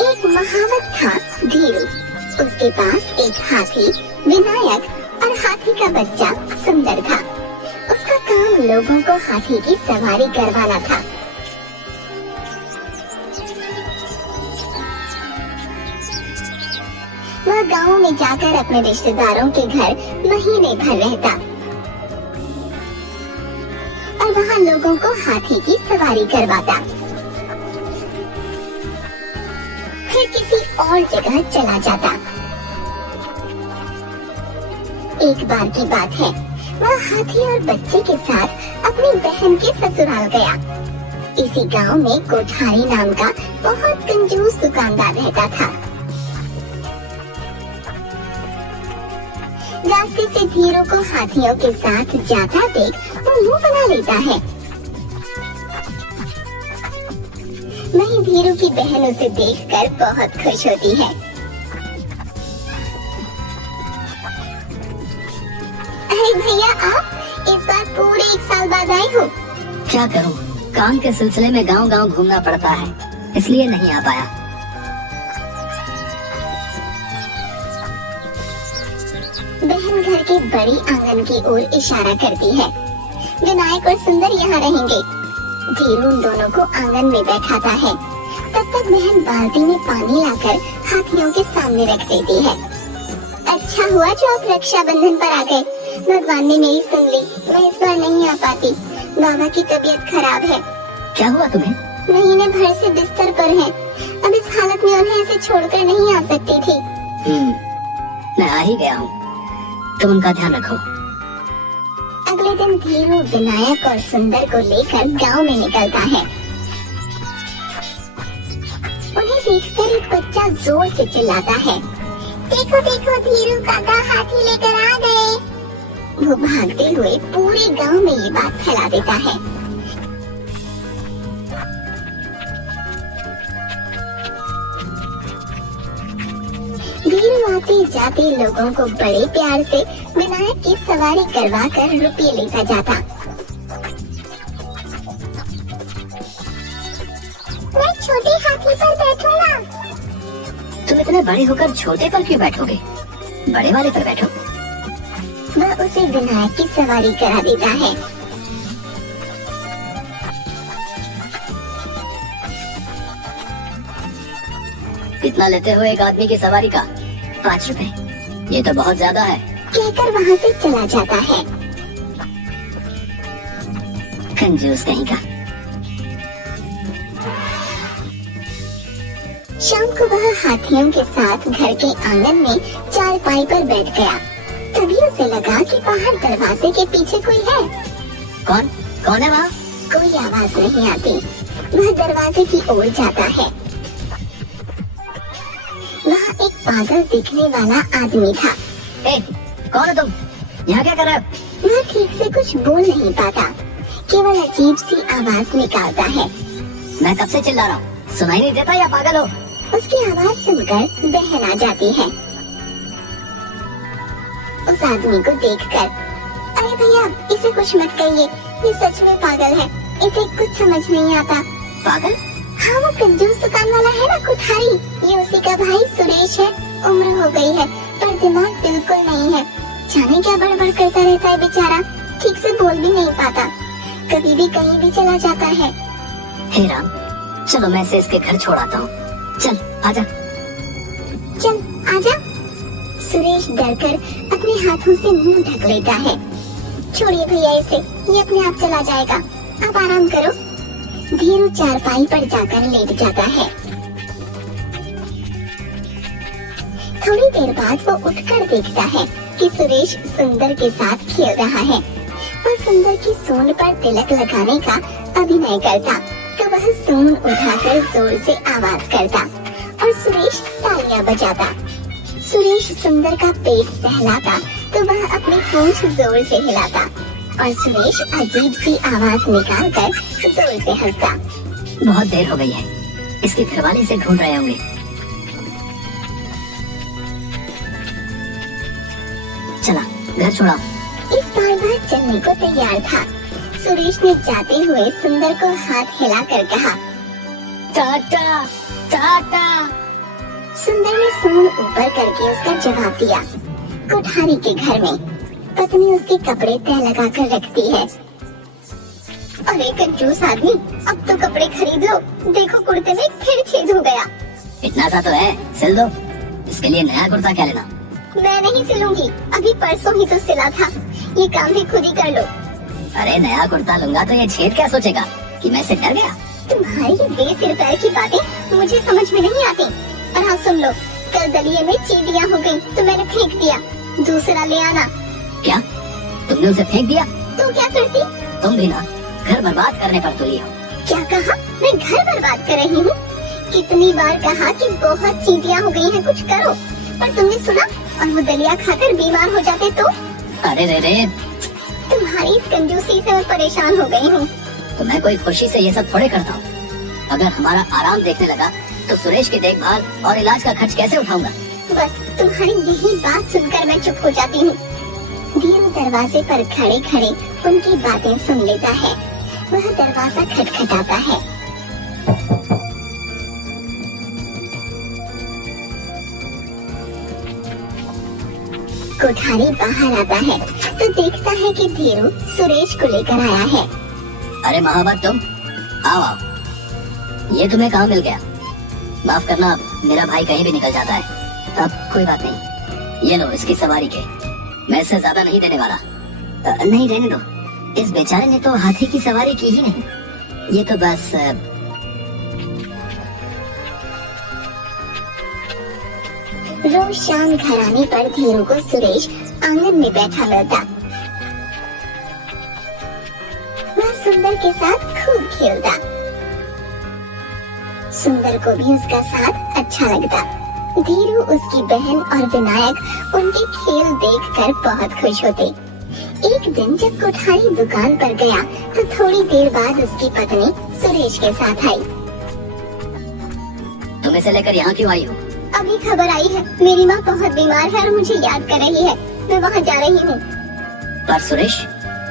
एक महावत था धीरू। उसके पास एक हाथी विनायक और हाथी का बच्चा सुंदर था। उसका काम लोगों को हाथी की सवारी करवाना था। वह गांव में जाकर अपने रिश्तेदारों के घर महीने भर रहता और वहाँ लोगों को हाथी की सवारी करवाता। फिर किसी और जगह चला जाता। एक बार की बात है, वह हाथी और बच्चे के साथ अपनी बहन के ससुराल गया। इसी गांव में कोठारी नाम का बहुत कंजूस दुकानदार रहता था। रास्ते से धीरू को हाथियों के साथ जाता देख वो मुंह बना लेता है। वहीं धीरू की बहन उसे देखकर बहुत खुश होती है। अरे भैया, आप इस बार पूरे 1 साल बाद आए हो। क्या करूं, काम के सिलसिले में गांव-गांव घूमना पड़ता है, इसलिए नहीं आ पाया। बहन घर के बड़ी आंगन की ओर इशारा करती है। विनायक और सुंदर यहाँ रहेंगे। धीरू उन दोनों को आंगन में बैठाता है। तब तक बहन बाल्टी में पानी लाकर हाथियों के सामने रख देती है। अच्छा हुआ जो आप रक्षाबंधन पर आ गए। भगवान ने मेरी सुन ली। मैं इस बार नहीं आ पाती। बाबा की तबीयत खराब है। क्या हुआ तुम्हें? महीने भर से बिस्तर पर हैं। अब इस हालत में उन्हें ऐसे छोड़कर नहीं आ सकती थी। मैं आ ही गया हूँ, तुम उनका ध्यान रखो। अगले दिन धीरू विनायक और सुंदर को लेकर गांव में निकलता है। उन्हें देखकर एक बच्चा जोर से चिल्लाता है, देखो देखो धीरू काका हाथी लेकर आ गए। वो भागते हुए पूरे गांव में ये बात फैला देता है। धीरू आते जाते लोगों को बड़े प्यार से विनायक की सवारी करवा कर रुपये लेता जाता। मैं छोटे हाथी पर बैठूंगा। तुम इतने बड़े होकर छोटे पर क्यों बैठोगे? बड़े वाले पर बैठो। वह उसे विनायक की सवारी करा देता है। कितना लेते हो एक आदमी की सवारी का? 5 रुपए। ये तो बहुत ज्यादा है, कहकर वहाँ से चला जाता है। कंजूस कहीं का। शाम को वह हाथियों के साथ घर के आंगन में चारपाई पर बैठ गया। तभी उसे लगा कि बाहर दरवाजे के पीछे कोई है। कौन है वहाँ? कोई आवाज नहीं आती। वह दरवाजे की ओर जाता है। वहाँ एक पागल दिखने वाला आदमी था। कौन है तुम? यहाँ क्या कर रहे हो? वह ठीक से कुछ बोल नहीं पाता, केवल अजीब सी आवाज निकालता है। मैं कब से चिल्ला रहा हूँ, सुनाई नहीं देता या पागल हो? उसकी आवाज सुनकर बहन आ जाती है। उस आदमी को देखकर, अरे भैया इसे कुछ मत कहिए, ये सच में पागल है, इसे कुछ समझ नहीं आता। पागल? हाँ, वो कंजूस दुकान वाला है ना कोठारी, ये उसी का भाई सुरेश है। उम्र हो गई है पर दिमाग बिल्कुल नहीं है। जाने क्या बड़बड़ करता रहता है बेचारा, ठीक से बोल भी नहीं पाता, कभी भी कहीं भी चला जाता है। हे राम, चलो मैं इसे इसके घर छोड़ आता हूँ। चल आजा। चल आजा। सुरेश डरकर अपने हाथों से मुंह ढक लेता है। छोड़िए भैया इसे, ये अपने आप चला जाएगा, आप आराम करो। धीरू चारपाई पर जाकर लेट जाता है। थोड़ी देर बाद वो उठकर देखता है कि सुरेश सुंदर के साथ खेल रहा है। वह सुंदर की सूंड पर तिलक लगाने का अभिनय करता तो वह सूंड उठाकर जोर से आवाज करता और सुरेश तालियां बजाता। सुरेश सुंदर का पेट सहलाता तो वह अपनी पूंछ जोर से हिलाता और सुरेश अजीब सी आवाज निकालकर जोर से हंसता। बहुत देर हो गई है, इसके घरवाले से ढूंढ रहे होंगे। चला घर छोड़ा। इस बार वह चलने को तैयार था। सुरेश ने जाते हुए सुंदर को हाथ हिलाकर कहा, टाटा टाटा सुंदर ने सूंड ऊपर करके उसका जवाब दिया। कोठारी के घर में पत्नी उसके कपड़े तय लगा कर रखती है। अरे कंजूस आदमी, अब तो कपड़े खरीद लो, देखो कुर्ते में फिर छेद हो गया। इतना सा तो है, सिल दो। इसके लिए नया कुर्ता क्या लेना? मैं नहीं सिलूंगी, अभी परसों ही तो सिला था, ये काम भी खुद ही कर लो। अरे नया कुर्ता लूंगा तो ये छेद क्या सोचेगा कि मैं से डर गया? तुम्हारी ये बेसिर पैर की बातें मुझे समझ में नहीं आती। और हाँ सुन लो, कल दलिये में चींटियां हो गई तो मैंने फेंक दिया, दूसरा ले आना। क्या तुमने उसे फेंक दिया? तो क्या करती? तुम भी ना घर बर्बाद करने पर तुली हो। क्या कहा? मैं घर बर्बाद कर रही हूँ? कितनी बार कहा कि बहुत चींटियां हो गई हैं, कुछ करो, पर तुमने सुना और वो दलिया खाकर बीमार हो जाते तो? अरे रे रे, तुम्हारी इस कंजूसी से मैं परेशान हो गई हूँ। तो मैं कोई खुशी से ये सब थोड़े करता हूँ। अगर हमारा आराम देखने लगा तो सुरेश की देखभाल और इलाज का खर्च कैसे उठाऊंगा? बस तुम्हारी यही बात सुनकर मैं चुप हो जाती हूँ। धीरू दरवाजे पर खड़े खड़े उनकी बातें सुन लेता है। वह दरवाजा खटखटाता है। कोठारी बाहर आता है तो देखता है कि धीरू सुरेश को लेकर आया है। अरे महाबत, तुम आओ आओ। ये तुम्हें कहाँ मिल गया? माफ करना, मेरा भाई कहीं भी निकल जाता है। अब कोई बात नहीं, ये लो इसकी सवारी के, मैं इससे ज्यादा नहीं देने वाला। नहीं रहने दो, इस बेचारे ने तो हाथी की सवारी की ही नहीं, ये तो बस रोज शाम घर आने पर धीरू को सुरेश आंगन में बैठा मिलता। वह सुंदर के साथ खूब खेलता। सुंदर को भी उसका साथ अच्छा लगता। धीरू, उसकी बहन और विनायक उनके खेल देखकर बहुत खुश होते। एक दिन जब कोठारी दुकान पर गया तो थोड़ी देर बाद उसकी पत्नी सुरेश के साथ आई। तुम इसे लेकर यहाँ क्यों आई हो? अभी खबर आई है, मेरी माँ बहुत बीमार है और मुझे याद कर रही है, मैं वहाँ जा रही हूँ। पर सुरेश?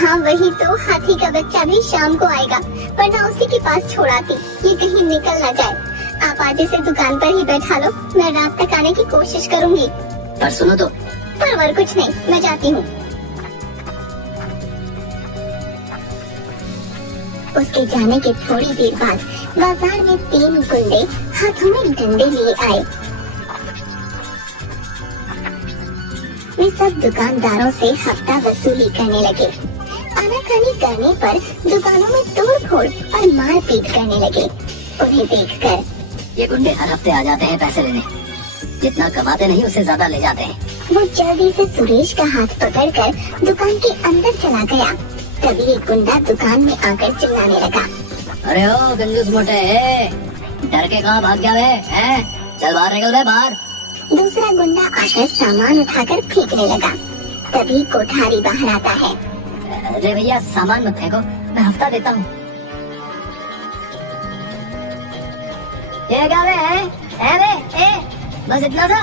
हाँ वही तो, हाथी का बच्चा भी शाम को आएगा, वरना उसी के पास छोड़ आती, ये कहीं निकल ना जाए। आप आज इसे दुकान पर ही बैठा लो, मैं रात तक आने की कोशिश करूँगी। पर सुनो तो। पर कुछ नहीं, मैं जाती हूँ। उसके जाने के थोड़ी देर बाद बाजार में 3 गुंडे हाथों में डंडे लिए आए। वे सब दुकानदारों से हफ्ता वसूली करने लगे। आनाकानी करने पर दुकानों में तोड़-फोड़ और मारपीट करने लगे। उन्हें देखकर ये गुंडे हर हफ्ते आ जाते हैं पैसे लेने, जितना कमाते नहीं उससे ज्यादा ले जाते हैं। वो जल्दी से सुरेश का हाथ पकड़कर दुकान के अंदर चला गया। तभी एक गुंडा दुकान में आकर चिल्लाने लगा। अरे ओ कंजूस मोटे, डर के कहाँ भाग गया है? चल बाहर निकल बे बाहर। दूसरा गुंडा आकर सामान उठाकर फेंकने लगा। तभी कोठारी बाहर आता है। अरे भैया सामान मत फेंको, मैं हफ्ता देता हूँ। ये क्या बे? बस इतना सा,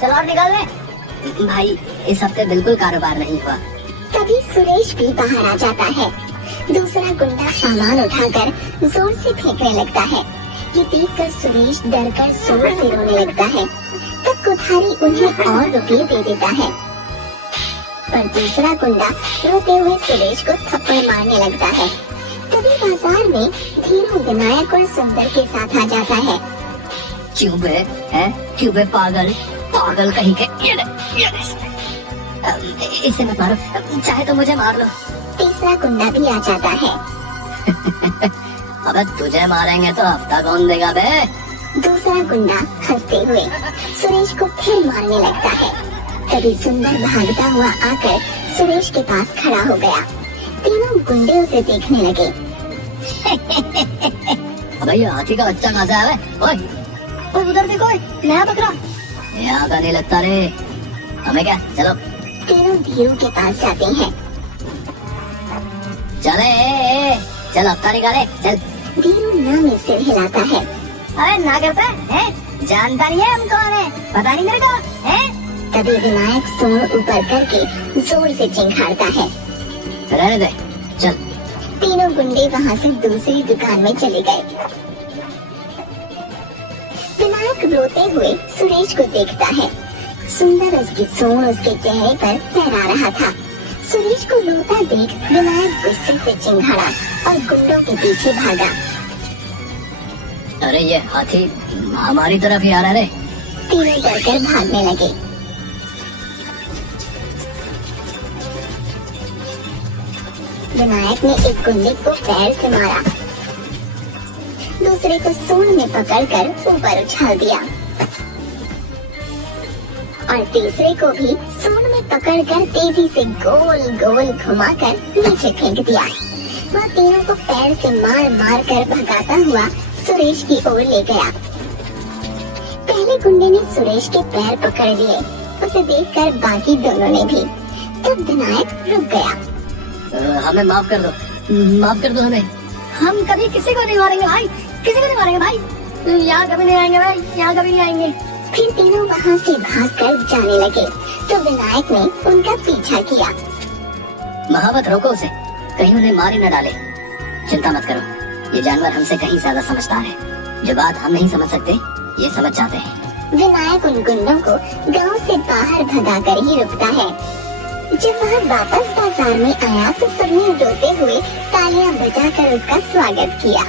चल और निकाल ले। भाई इस हफ्ते बिल्कुल कारोबार नहीं हुआ। तभी सुरेश भी बाहर आ जाता है। दूसरा गुंडा सामान उठाकर जोर से फेंकने लगता है। ये देखकर सुरेश डरकर जोर से रोने लगता है। तब कोठारी उन्हें और रुपये दे देता है। पर दूसरा गुंडा रोते हुए सुरेश को थप्पड़ मारने लगता है। तभी बाजार में धीरू, विनायक और सुंदर के साथ आ जाता है। क्यों पागल कहीं के। इसे मत मारो, चाहे तो मुझे मार लो। तीसरा गुंडा भी आ जाता है। अबे तुझे मारेंगे तो हफ्ता कौन देगा बे? दूसरा गुंडा हंसते हुए सुरेश को फिर मारने लगता है। तभी सुंदर भागता हुआ आकर सुरेश के पास खड़ा हो गया। तीनों गुंडे उसे देखने लगे। अबे ये हाथी का बच्चा कहाँ से आया है? ओए उधर देखो, नया बकरा। यहाँ का नहीं लगता रे, हमें क्या, चलो। तीनों धीरू के पास जाते हैं। चल हफ्ता निकाले, चल। धीरू ना में सिर हिलाता है। अरे ना करता है? जानता नहीं है हम कौन है? पता नहीं मेरे को है? तभी विनायक सूंड ऊपर करके जोर से चिंघाड़ता है। रहने दे, चल। तीनों गुंडे वहाँ से दूसरी दुकान में चले गए। विनायक रोते हुए सुरेश को देखता है। सुंदर उसकी सूंड उसके चेहरे पर फहरा रहा था। सुरेश को रोता देख विनायक गुस्से से चिंघाड़ा और गुंडों के पीछे भागा। अरे ये हाथी हमारी तरफ ही आ रहा है। तीनों डरकर भागने लगे। विनायक ने एक गुंडे को पैर से मारा, दूसरे को सूंड में पकड़कर ऊपर उछाल दिया और तीसरे को भी सूंड में पकड़कर तेजी से गोल गोल घुमाकर नीचे फेंक दिया। वह तीनों को पैर से मार मार कर भगाता हुआ सुरेश की ओर ले गया। पहले गुंडे ने सुरेश के पैर पकड़ लिए। उसे देखकर बाकी दोनों ने भी। तब विनायक रुक गया। हमें माफ कर दो हमें। हम कभी किसी को नहीं मारेंगे भाई, किसी को नहीं मारेंगे भाई। यहाँ कभी नहीं आएंगे भाई, यहाँ कभी नहीं आएंगे। फिर तीनों वहाँ से भागकर जाने लगे तो विनायक ने उनका पीछा किया। महावत रोको उसे, कहीं उन्हें मार ही न डाले। चिंता मत करो, ये जानवर हमसे कहीं ज्यादा समझदार है। जो बात हम नहीं समझ सकते ये समझ जाते हैं। विनायक उन गुंडों को गांव से बाहर भगाकर ही रुकता है। जब वह वापस बाजार में आया तो सबने रोते हुए तालियां बजाकर उसका स्वागत किया।